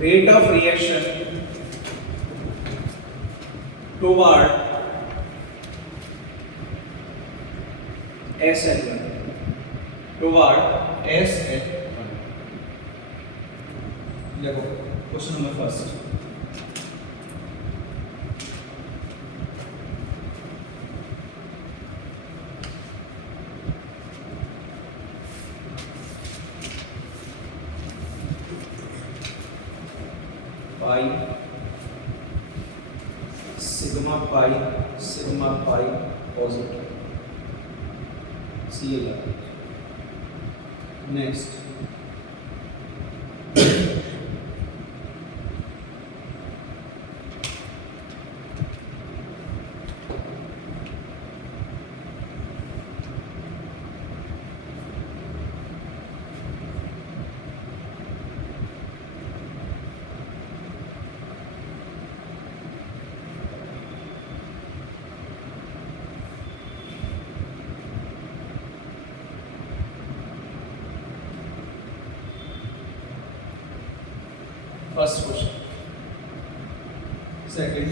rate of reaction toward SN1 toward SN1। देखो question number first, pi sigma pi positive Cl। Next first question, second,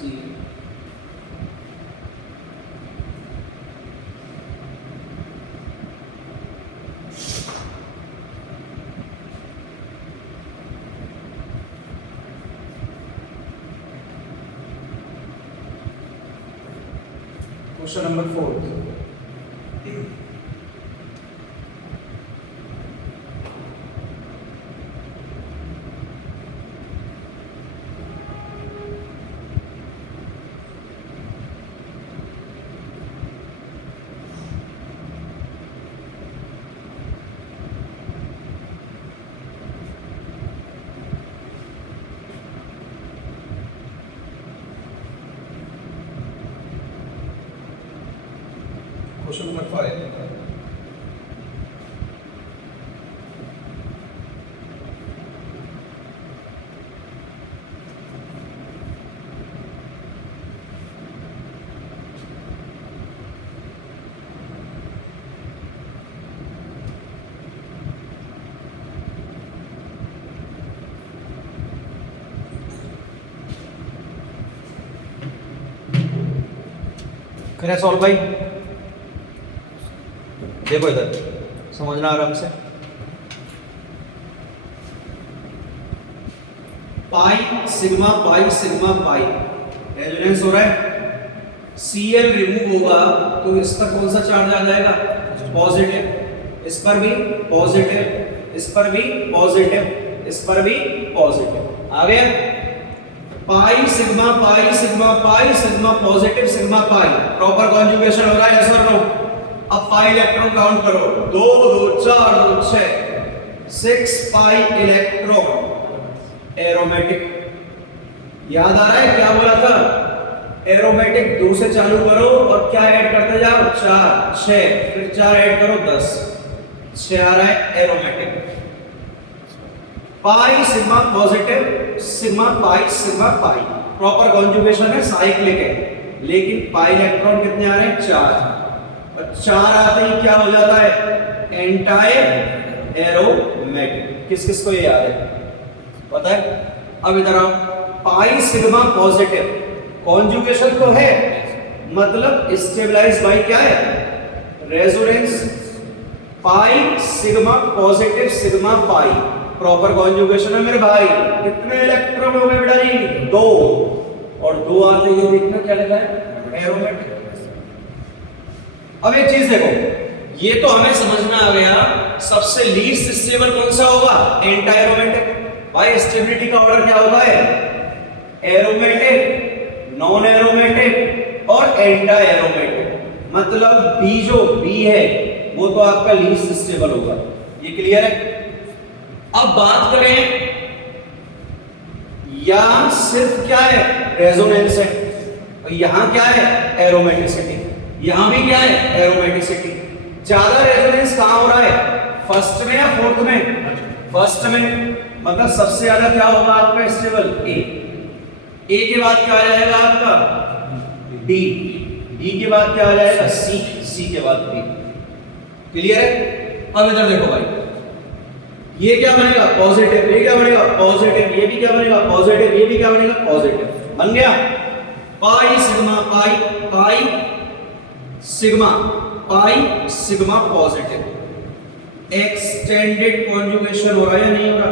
Cl। Question number fourth, question number 5, करें solve भाई। देखो इधर समझना आराम से, pi sigma pi resonance हो रहा है, Cl रिमूव होगा तो इस पर कौन सा चार्ज आ जाएगा, पॉजिटिव, इस पर भी पॉजिटिव, इस पर भी पॉजिटिव, इस पर भी पॉजिटिव। आ गया, pi sigma positive sigma pi, proper conjugation हो रहा है, यस और नो। अब पाई इलेक्ट्रॉन काउंट करो, 2 2 4 2 6 6 पाई इलेक्ट्रॉन एरोमेटिक। याद आ रहा है क्या बोला था, एरोमेटिक 2 से चालू करो और क्या ऐड करते जाओ, 4 6, फिर 4 ऐड करो 10, 6 आ रहा है aromatic. Pi sigma positive sigma pi proper conjugation है, साइक्लिक है, लेकिन पाई इलेक्ट्रॉन कितने आ रहे हैं, 4। 4 आते ही क्या हो जाता है, एंटायर एरोमेटिक। किस किस को ये याद है, पता है? अब इधर आओ, पाई सिग्मा पॉजिटिव कॉन्जुगेशन तो है, मतलब स्टेबलाइज बाय क्या है, resonance. Pi sigma positive sigma pi proper conjugation है मेरे भाई। कितने इलेक्ट्रॉन हो गए बेटा जी, 2, और 2 आते ही देखना क्या लिखा है, एरोमेटिक। अब एक चीज देखो, ये तो हमें समझना आ गया सबसे लीस्ट स्टेबल कौन सा होगा, एंटी एरोमेटिक। भाई स्टेबिलिटी का ऑर्डर क्या होता है? एरोमेटिक, नॉन एरोमेटिक और एंटा एरोमेटिक। मतलब बी जो बी है वो तो आपका लीस्ट स्टेबल होगा। ये क्लियर है? अब बात करें, यहां सिर्फ क्या है? रेजोनेंस है, और यहां क्या है? एरोमेटिसिटी। यहां भी क्या है? एरोमेटिसिटी। ज्यादा रेजोनेंस कहां हो रहा है? फर्स्ट में या फोर्थ में? फर्स्ट में। मतलब सबसे ज्यादा क्या होगा आपका स्टेबल? ए के बाद क्या आ जाएगा आपका? डी के बाद क्या आ जाएगा? सी के बाद बी। क्लियर है? अब इधर देखो भाई, ये क्या बनेगा? पॉजिटिव। ये क्या बनेगा? पॉजिटिव। ये भी क्या बनेगा? पॉजिटिव। ये भी क्या बनेगा? पॉजिटिव। बन गया pi sigma pi pi sigma pi sigma positive. Extended conjugation हो रहा है या नहीं हो रहा?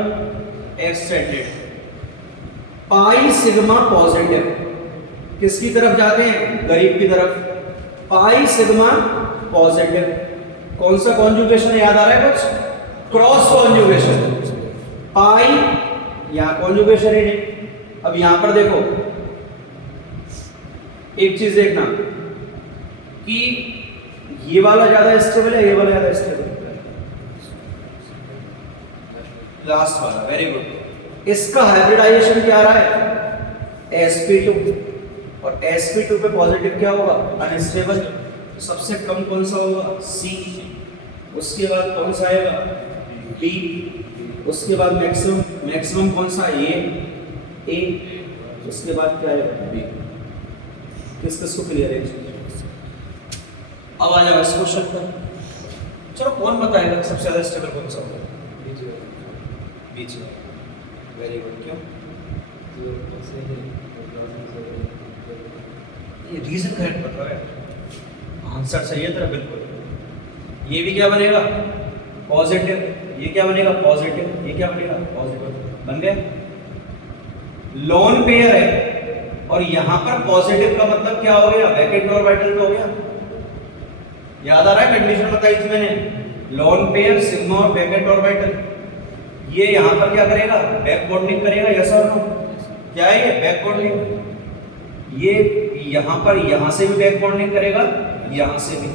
एक्सटेंडेड पाई सिग्मा पॉजिटिव किसकी तरफ जाते हैं? गरीब की तरफ। Pi sigma positive. कौन सा कॉन्जुगेशन याद आ रहा है कुछ? Cross conjugation. पाई यहां कॉन्जुगेशन ही नहीं। अब यहां पर देखो, एक चीज देखना कि ये वाला ज्यादा स्टेबल है, ये वाला ज्यादा स्टेबल है? लास्ट वाला। Very good. इसका हाइब्रिडाइजेशन क्या रहा है? sp2, और sp2 पे पॉजिटिव क्या होगा? अनस्टेबल। सबसे कम कौन सा होगा? C। उसके बाद कौन सा आएगा? B। उसके बाद मैक्सिमम कौन सा? A। उसके बाद क्या आएगा? B। किस को क्लियर है? अब आ जाओ इस क्वेश्चन पर। चलो कौन बताएगा सबसे ज्यादा स्टेबल कौन सा होगा? बीच में। Very good. क्यों? ये रीजन करेक्ट बता रहा है, आंसर सही है तेरा बिल्कुल। ये भी क्या बनेगा? पॉजिटिव। ये क्या बनेगा? पॉजिटिव। ये क्या बनेगा? पॉजिटिव। बन गए। लोन पेयर है और यहां पर पॉजिटिव का मतलब क्या हो गया? वैकेंट ऑर्बिटल तो हो गया। याद आ रहा है कंडीशन बताई थी मैंने? लोन पेयर सिग्मा और वैकेंट ऑर्बिटल। ये यहां पर क्या करेगा? बैक बॉन्डिंग करेगा। यस और नो? क्या है ये? Back bonding. ये यहां पर यहां से भी बैक बॉन्डिंग करेगा, यहां से भी।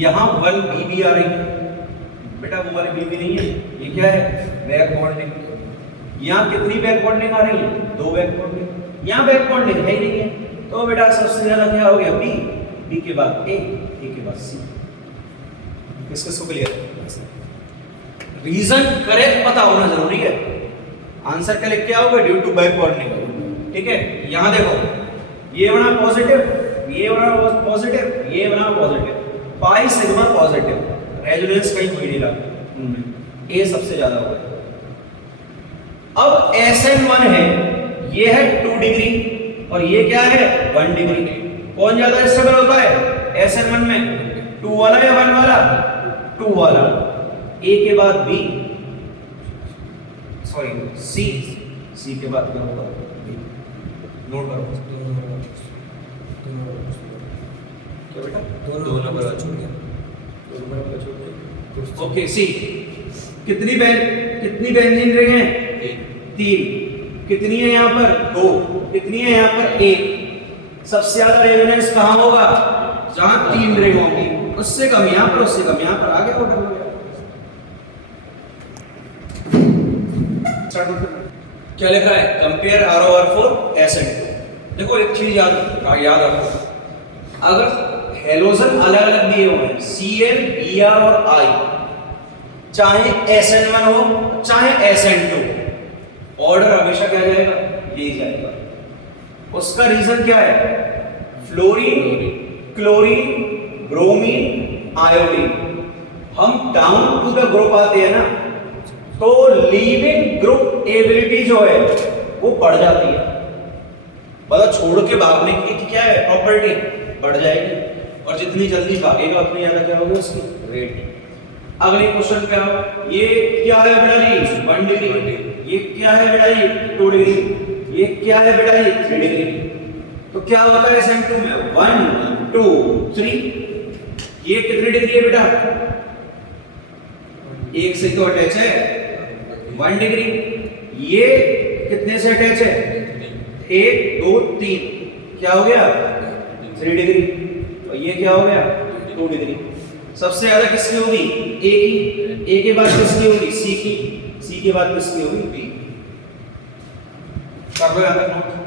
यहां 1 बीबी आ रही है बेटा, वो वाली बीबी नहीं है। ये क्या है? Back bonding. यहां कितनी बैक बॉन्डिंग आ रही है? 2 बैक बॉन्डिंग। यहां बैक बॉन्डिंग है ही नहीं है, तो बेटा सबसे ज्यादा क्या हो गया? बी के बाद ए के बाद सी। किसको क्लियर है? रीजन करेक्ट पता होना जरूरी है। आंसर क्या लिख के आओगे? Due to back bonding. ठीक है? यहां देखो, ये बना पॉजिटिव, ये बना पॉजिटिव, ये बना positive. Pi sigma positive. Resonance कहीं हुई नहीं रहा, ए सबसे ज्यादा हो गया। अब SN1 है, ये है 2 डिग्री और ये क्या है? 1 डिग्री। कौन ज्यादा स्टेबल होता है SN1 में? 2 वाला या 1 वाला? 2 वाला। ए के बाद बी, सॉरी सी के बाद क्या होगा? नोट करो क्या बेटा? दो नंबर छोड़ गया। ओके। सी कितनी बेंजीन रिंग है? 3। कितनी है यहाँ पर? 2। कितनी है यहाँ पर? 1। सबसे ज्यादा रेजोनेंस कहाँ होगा? जहां 3 रिंग होंगी। उससे कम यहाँ पर, उससे कम यहाँ पर। आगे टोटल हो गया। क्या लिख रहा है? Compare ROR4 SN2। देखो एक चीज याद रखो, अगर हेलोजन अलग अलग दिए हुए हैं Cl, Br और I, चाहे SN1 हो चाहे SN2, ऑर्डर हमेशा क्या जाएगा? यही जाएगा। उसका रीजन क्या है? Fluorine, chlorine, bromine, iodine. हम डाउन टू द ग्रुप आते हैं ना, तो लीविंग ग्रुप एबिलिटी जो है वो बढ़ जाती है। मतलब छोड़ के भागने की क्या है? प्रॉपर्टी बढ़ जाएगी, और जितनी जल्दी भागेगा उतनी ज्यादा क्या होगी उसकी रेट। अगले क्वेश्चन पे आओ। ये क्या है बेटा जी? 1 डिग्री। ये क्या है बेटा जी? 2 डिग्री। ये क्या है बेटा जी? 3 डिग्री। तो क्या होता है SN2 में? 1 2 3। ये कितनी डिग्री है बेटा? एक से तो अटैच है 1 डिग्री। ये कितने से अटैच है? 1 2 3, क्या हो गया? 3 डिग्री। और ये क्या हो गया? 2 डिग्री। सबसे ज्यादा किसकी होगी? ए की। ए के बाद किसकी होगी? सी की। सी के बाद किसकी होगी? बी। कर लो यहाँ तक नोट।